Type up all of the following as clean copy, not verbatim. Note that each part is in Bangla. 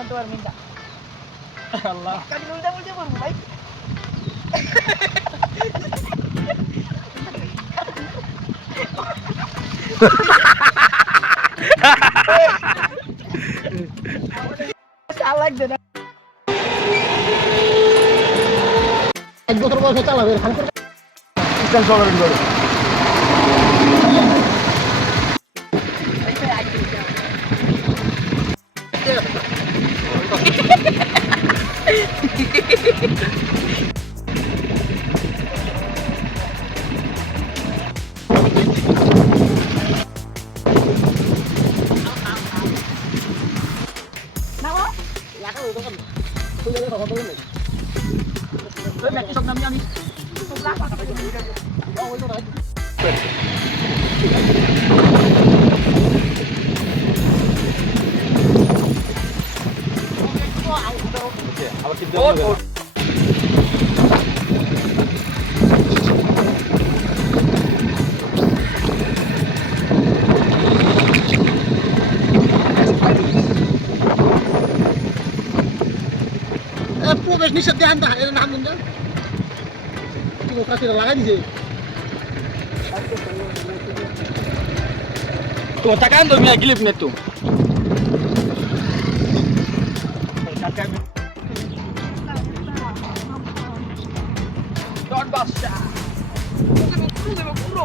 জানতে পারবেন না আল্লাহ কাটি উল্টা উল্টা করব ভাই চালাক দে না এক বছর বয়সে চালাবে হালকা স্ট্যান্ড সরানো করে প্রবেশ নিষেধ দেন না এর নাম দিন না তুমি কাছে লাগাই দিছে তো টাকান তো মিয়া ক্লিপ নে তো ডট বাসা পুরো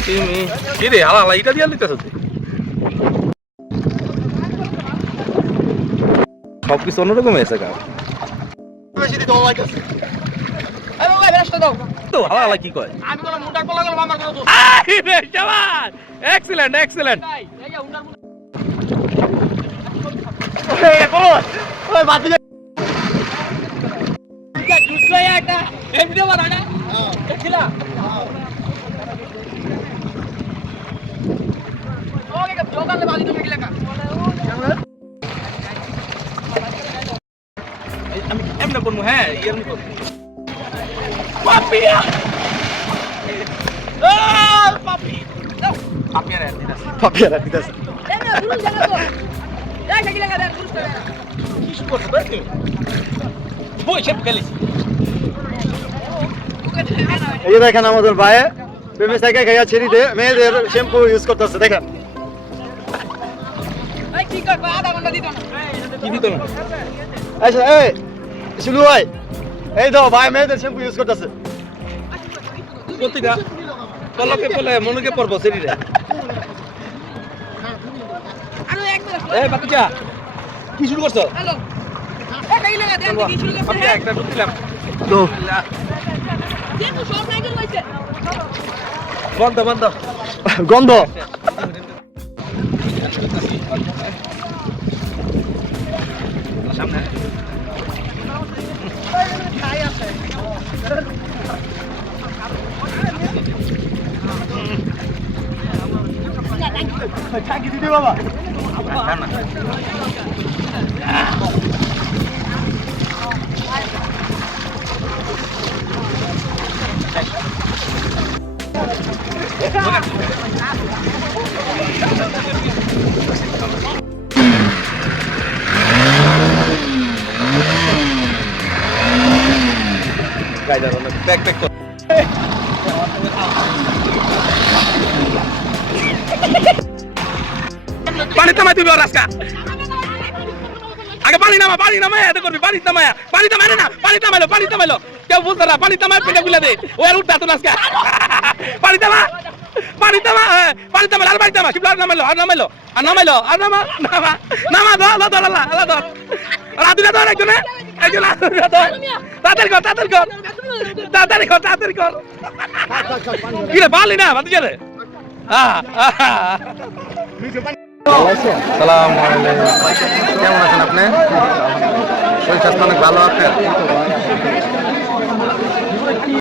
Timi, kiri, ala ita dia lihat tuh. Kau kisah nora kau mesra kau. বেশি দিতে হয় কাছে আরে ওই বেরাসটা দাও তো ala কি কয় আমি তো মুন্ডার পলা গেল আমার করে দোষ আই রে জওয়ান এক্সিলেন্ট এই যে মুন্ডার ওই বল ওই বাদ দে কি জুসলে একটা এই ভিডিও বানায় না হ্যাঁ দেখিলা ওকে জোগালে বাদি তুমি কি লেখা আমি এমনে করব হ্যাঁ ইয়ার মত পাপিয়া পাপি পাপিয়া দিতাস এই না পুরুষ জায়গা তো এই কি লেখা দেন পুরুষ করে কি শুরু করছ তুই বই সব গেলি এই যে দেখেন আমাদের ভাই প্রেমে সাইকেল খাইয়া ছেড়ে দে মেয়েদের শ্যাম্পু ইউজ করতেছে দেখেন এই কি কর আধা ঘন্টা দিত না কি দিত না আচ্ছা এই শুনু ভাই এই দাও ভাই মেয়েদের শ্যাম্পু ইউজ করতেছে প্রতিটা কলকে বলে মনকে পড়বো শরীরে আরো একবার এই বাতুজা কি শুরু করছ হ্যালো এই লেখা দেন কি শুরু করতে আমি একটা ঢুকলাম তো দেখো সব নাইকেল হইছে বন্ধ বন্ধ গন্ধ সামনে খাই আছে থাকি দিদি বাবা না না গাইডার ব্যাক ব্যাক কর পানি থামাই তুমি রাস্তা আগে পানি নামায় এত করবি পানি থামায় না পানি থামাইলো কেউ বুঝতে না পানি থামায় পেটে গুলা দে ও আর উঠতে রাস্তা পানি থামা আর পানি থামা শিবলা নামাইলো ধর রাতুরা ধর একজনে তাড়াতাড়ি কর কি রে পারলি না বাতি যাবে সালাম আলাইকুম। কেমন আছেন আপনি? শরীর স্বাস্থ্য অনেক ভালো আপনার?